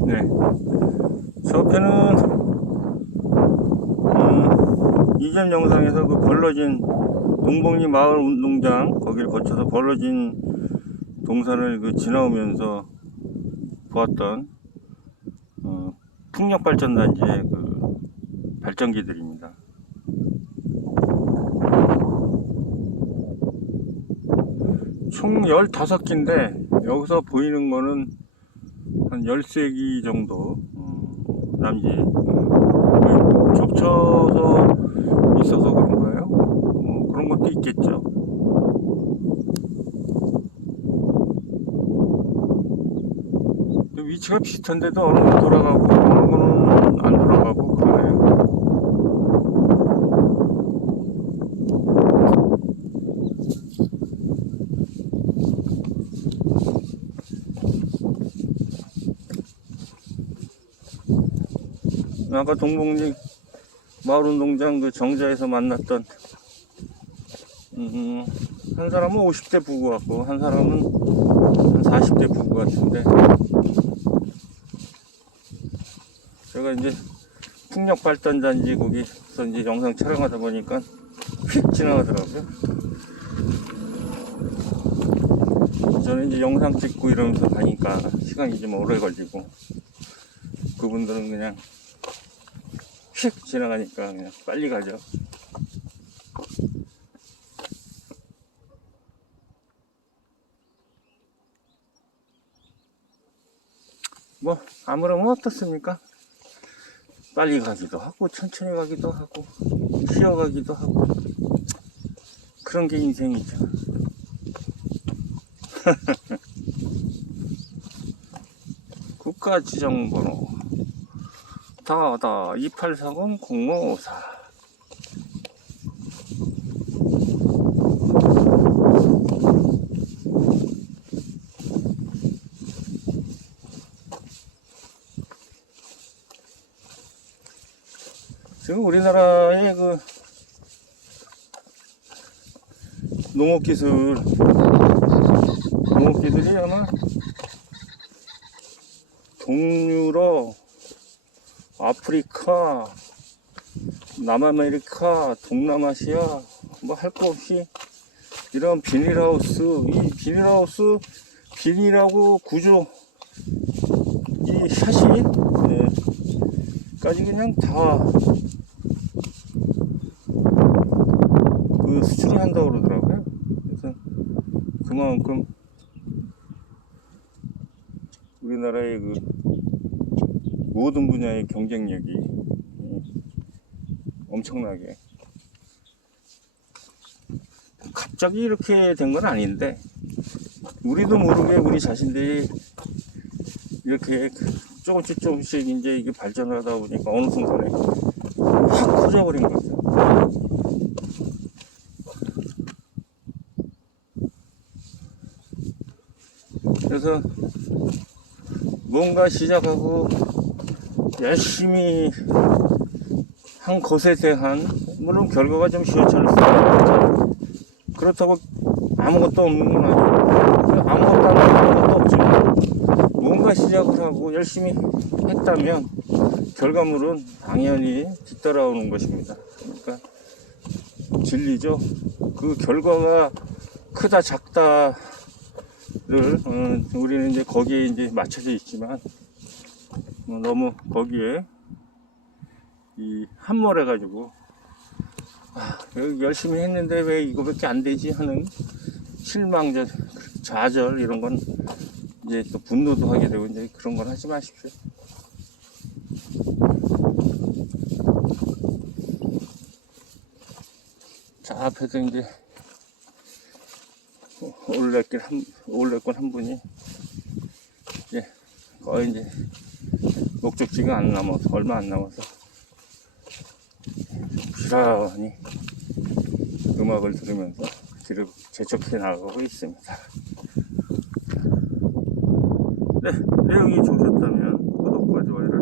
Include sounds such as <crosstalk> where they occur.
네. 저편은 음, 이전 영상에서 그 벌러진 동복리 마을 운동장 거기를 거쳐서 벌러진 동산을 그 지나오면서 보았던 어, 풍력발전단지의 그 발전기들입니다. 총 15기인데 여기서 보이는 거는 한 13기 정도 어, 남지 어, 겹쳐서 있어서 그런가요? 어, 그런 것도 있겠죠. 위치가 비슷한데도 어느 건 돌아가고 어느 거는 안 돌아가고 그러네요. 아까 동복리 마을운동장 그 정자에서 만났던 음, 한 사람은 50대 부부 같고 한 사람은 한 40대 부부 같은데 제가 이제 풍력 발전 단지 거기서 이제 영상 촬영하다 보니까 휙 지나가더라고요. 저는 이제 영상 찍고 이러면서 가니까 시간이 좀 오래 걸리고 그분들은 그냥 휙 지나가니까 그냥 빨리 가죠. 뭐 아무런 어떻습니까? 빨리 가기도 하고 천천히 가기도 하고 쉬어가기도 하고 그런 게 인생이죠. <laughs> 국가 지정번호 다다 2840-0554 지금 우리나라의 그 농업기술 농업기술이 아마 동유럽 아프리카, 남아메리카, 동남아시아, 뭐 할 거 없이 이런 비닐하우스, 이 비닐하우스, 비닐하고 구조, 이 샷이, 네, 까지 그냥 다, 그 수출을 한다고 그러더라고요. 그래서 그만큼 우리나라의 그 모든 분야의 경쟁력이 음, 엄청나게 갑자기 이렇게 된 건 아닌데 우리도 모르게 우리 자신들이 이렇게 조금씩 조금씩 이제 이게 발전을 하다 보니까 어느 순간에 확 커져버린 거죠. 그래서 뭔가 시작하고 열심히 한 것에 대한 물론 결과가 좀 있죠. 그렇다고 아무것도 없는 건 아니에요. 아무것도 안 아무것도 없지만 뭔가 시작을 하고 열심히 했다면 결과물은 당연히 뒤따라오는 것입니다. 그러니까 진리죠. 그 결과가 크다 작다를 음, 우리는 이제 거기에 이제 맞춰져 있지만 뭐 너무 거기에 이 함몰해 가지고 아, 열심히 했는데 왜 이거밖에 안 되지 하는 실망, 저- 좌절 이런 건 이제 또 분노도 하게 되고 이제 그런 건 하지 마십시오. 자 앞에서 이제 올레길 한 올레길 한 분이 이제 거의 이제 목적지가 안 남아서 얼마 안 남아서 부지런히 음악을 들으면서 길을 재촉해 나가고 있습니다. 네, 내용이 좋으셨다면 구독과 좋아요를